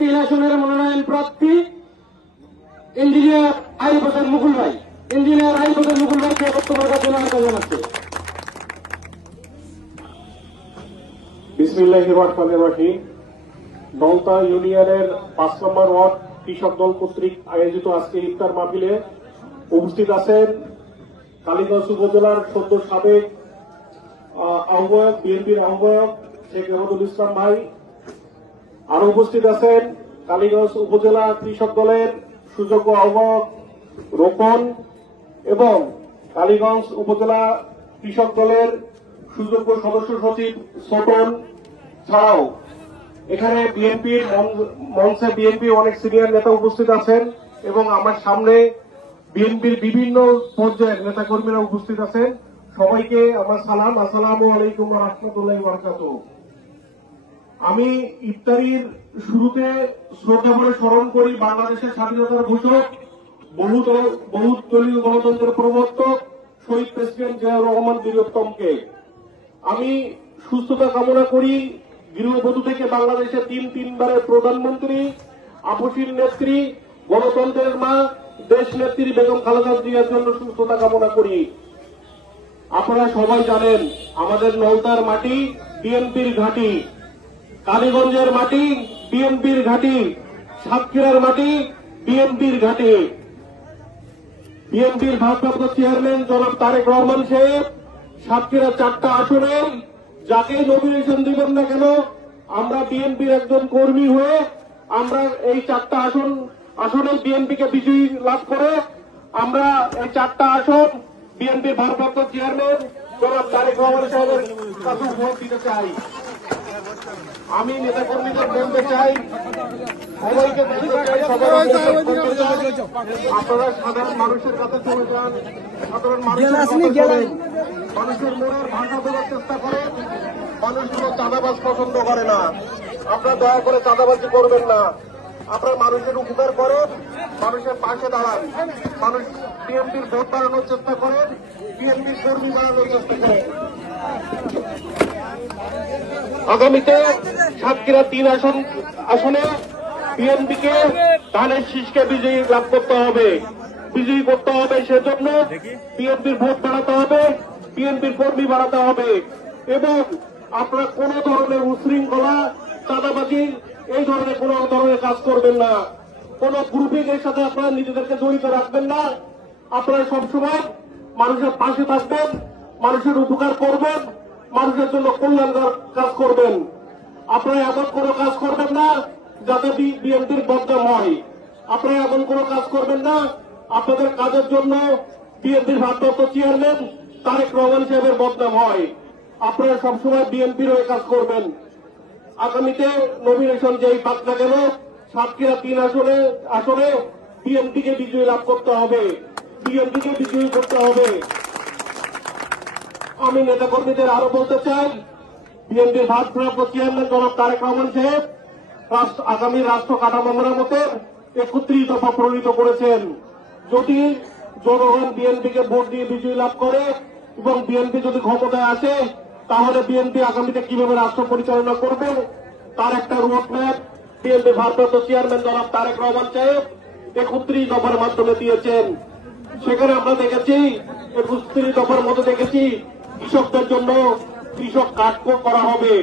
ইলেকশনের মনোনয়ন প্রার্থী ইঞ্জিনিয়ার আইব হোসেন মুকুল ভাই। ইঞ্জিনিয়ার আইব হোসেন মুকুল ভাইকে বক্তব্য রাখার জন্য আহ্বান জানাচ্ছি। বিসমিল্লাহির রহমানির রহিম। নলতা ইউনিয়নের 5 নম্বর ওয়ার্ড কৃষক দল কর্তৃক আয়োজিত আজকে ইফতার মাহফিলে উপস্থিত আছেন কালীগঞ্জ উপজেলার সদ্য সাবেক আহ্বায়ক, বিএনপির আহ্বায়ক শেখ রহমতুল ইসলাম ভাই। আরো উপস্থিত আছেন কালীগঞ্জ উপজেলা কৃষক দলের সুযোগ্য আহ্বায়ক রোকন এবং কালীগঞ্জ উপজেলা কৃষক দলের সুযোগ্য সদস্য সচিব ছোটন ছাড়াও এখানে বিএনপির মঞ্চে বিএনপির অনেক সিনিয়র নেতা উপস্থিত আছেন এবং আমার সামনে বিএনপির বিভিন্ন পর্যায়ের নেতাকর্মীরা উপস্থিত আছেন। সবাইকে আমার সালাম, আসসালামু আলাইকুম ওয়া রাহমাতুল্লাহি ওয়া বারাকাতুহু। আমি ইফতারির শুরুতে শ্রদ্ধা ভরে স্মরণ করি বাংলাদেশের স্বাধীনতার ঘোষক, বহুদলীয় গণতন্ত্রের প্রবর্তক শহীদ প্রেসিডেন্ট জিয়াউর রহমান বীরোত্তমকে। আমি সুস্থতা কামনা করি গৃহবধূ থেকে বাংলাদেশের তিনবারের প্রধানমন্ত্রী, আপসীর নেত্রী, গণতন্ত্রের মা, দেশ নেত্রী বেগম খালেদা জিয়ার জন্য সুস্থতা কামনা করি। আপনারা সবাই জানেন আমাদের নলতার মাটি বিএনপির ঘাঁটি, কালীগঞ্জের মাটি বিএনপির ঘাঁটি, সাতক্ষীরার মাটি বিএনপির ঘাঁটি। বিএনপির ভারপ্রাপ্ত চেয়ারম্যান জনাব তারেক রহমান সাহেব সাতক্ষীরা 4টা আসনে যাকেই নমিনেশন দিবেন না কেন, আমরা বিএনপির একজন কর্মী হয়ে আমরা এই 4টা আসনে বিএনপিকে বিজয়ী লাভ করে আমরা এই 4টা আসন বিএনপির ভারপ্রাপ্ত চেয়ারম্যান জনাব তারেক রহমান সাহেবের কাছে ভোট দিতে চাই। আমি নেতাকর্মীদের বলতে চাই, সবাইকে বলতে চাই, আপনারা সাধারণ মানুষের কাছে চলে যান, সাধারণ মানুষের মনের ভাষা দেওয়ার চেষ্টা করেন। মানুষ কোনো চাঁদাবাজ পছন্দ করে না, আপনারা দয়া করে চাঁদাবাজি করবেন না। আপনারা মানুষের উপকার করেন, মানুষের পাশে দাঁড়ান, মানুষ বিএনপির ভোট বাড়ানোর চেষ্টা করেন, বিএনপির কর্মী বাড়ানোর চেষ্টা করেন। আগামীতে সাতক্ষীরা 3 আসনে বিএনপিকে ধানের শীষকে বিজয়ী লাভ করতে হবে, বিজয়ী করতে হবে। সেজন্য বিএনপির ভোট বাড়াতে হবে, বিএনপির কর্মী বাড়াতে হবে এবং আপনারা কোন ধরনের উশৃঙ্খলা, চাঁদাবাজি এই ধরনের কোন ধরনের কাজ করবেন না। কোন গ্রুপিং এর সাথে আপনারা নিজেদেরকে জড়িত রাখবেন না। আপনারা সবসময় মানুষের পাশে থাকবেন, মানুষের উপকার করবেন, মানুষের জন্য কল্যাণকর কাজ করবেন। আপনারা এমন কোনো কাজ করবেন না যাতে বিএনপির বদনাম হয়। আপনারা এমন কোনো কাজ করবেন না আপনাদের কাজের জন্য বিএনপির ভারপ্রাপ্ত চেয়ারম্যান তারেক রহমান সাহেবের বদনাম হয়। আপনারা সবসময় বিএনপির হয়ে কাজ করবেন। আগামীতে নমিনেশন যেই পাক না গেল সাতক্ষীরা 3 আসনে বিএনপিকে বিজয়ী লাভ করতে হবে, বিএনপিকে বিজয়ী করতে হবে। আমি নেতাকর্মীদের আরো বলতে চাই, বিএনপির ভারপ্রাপ্ত চেয়ারম্যান জনাব তারেক রহমান সাহেব আগামী রাষ্ট্র কাঠামো মেরামতের 31 দফা প্রণীত করেছেন। যদি জনগণ বিএনপিকে ভোট দিয়ে বিজয়ী লাভ করে এবং বিএনপি যদি ক্ষমতায় আসে তাহলে বিএনপি আগামীতে কিভাবে রাষ্ট্র পরিচালনা করবে তার একটা রোডম্যাপ বিএনপি ভারপ্রাপ্ত চেয়ারম্যান জনাব তারেক রহমান সাহেব 31 দফার মাধ্যমে দিয়েছেন। সেখানে আমরা দেখেছি 31 দফার মধ্যে দেখেছি কৃষকদের জন্য কৃষক কার্ড করা হবে,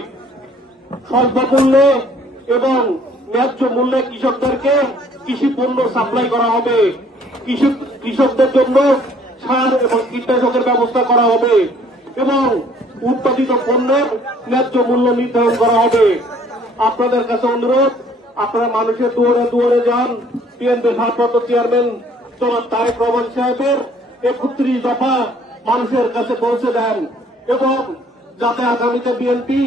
স্বল্প মূল্যে এবং ন্যায্য মূল্যে কৃষকদেরকে কৃষি পণ্য সাপ্লাই করা হবে, কৃষকদের জন্য সার এবং কীটনাশকের ব্যবস্থা করা হবে এবং উৎপাদিত পণ্যের ন্যায্য মূল্য নির্ধারণ করা হবে। আপনাদের কাছে অনুরোধ, আপনারা মানুষের দুয়ারে দুয়ারে যান, বিএনপির ভারপ্রাপ্ত চেয়ারম্যান জনাব তারেক রহমান সাহেবের 31 দফা মানুষের কাছে পৌঁছে দেন এবং যাতে আগামীতে বিএনপি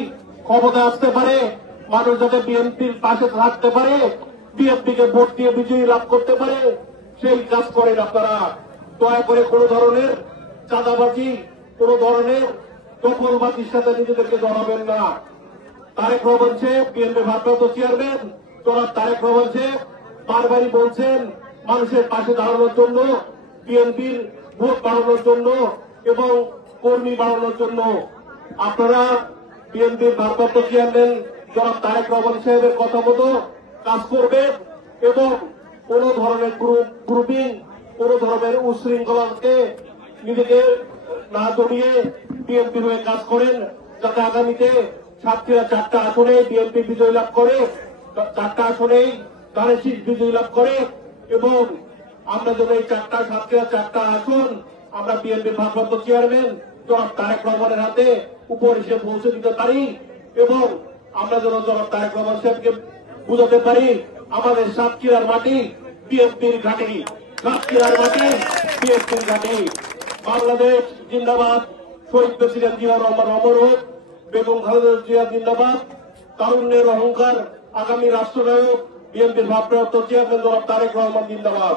ক্ষমতায় আসতে পারে, মানুষ যাতে বিএনপির পাশে থাকতে পারে, বিএনপিকে ভোট দিয়ে বিজয়ী লাভ করতে পারে সেই কাজ করেন। আপনারা দয়া করে কোন ধরনের চাঁদাবাজি, কোন ধরনের দখলবাজির সাথে নিজেদেরকে জড়াবেন না। তারেক রহমান সাহেব বিএনপি ভারপ্রাপ্ত চেয়ারম্যান জনাব তারেক রহমান সাহেব বারবারই বলছেন মানুষের পাশে দাঁড়ানোর জন্য, বিএনপির ভোট বাড়ানোর জন্য এবং কর্মী বাড়ানোর জন্য। আপনারা বিএনপির ভারপ্রাপ্ত চেয়ারম্যান জনাব তারেক রহমান সাহেবের কথা মতো কাজ করবেন এবং কোন ধরনের গ্রুপিং, কোন ধরনের উশৃঙ্খলাকে নিজেকে না জড়িয়ে বিএনপির হয়ে কাজ করেন, যাতে আগামীতে সাতক্ষীরা 4টা আসনে বিএনপি বিজয় লাভ করে, 4টা আসনেই ধানের শীষ বিজয় লাভ করে এবং আমরা যেন এই সাতক্ষীরা 4টা আসন আমরা বিএনপির ভারপ্রাপ্ত চেয়ারম্যান জনাব তারেক রহমানের হাতে উপর হিসেবে পৌঁছে দিতে পারি এবং আমরা যেন জনাব তারেক রহমান সাহেবকে বুঝাতে পারি আমাদের সাতক্ষীরার মাটি বিএনপির ঘাঁটি, সাতক্ষীরার মাটি বিএনপির ঘাঁটি। বাংলাদেশ জিন্দাবাদ, শহীদ প্রেসিডেন্ট জিয়া রহমান অমর হোক, বেগম খালেদা জিয়া জিন্দাবাদ, তারুণ্যের অহংকার আগামী রাষ্ট্রনায়ক বিএনপির ভারপ্রাপ্ত চেয়ারম্যান জনাব তারেক রহমান জিন্দাবাদ।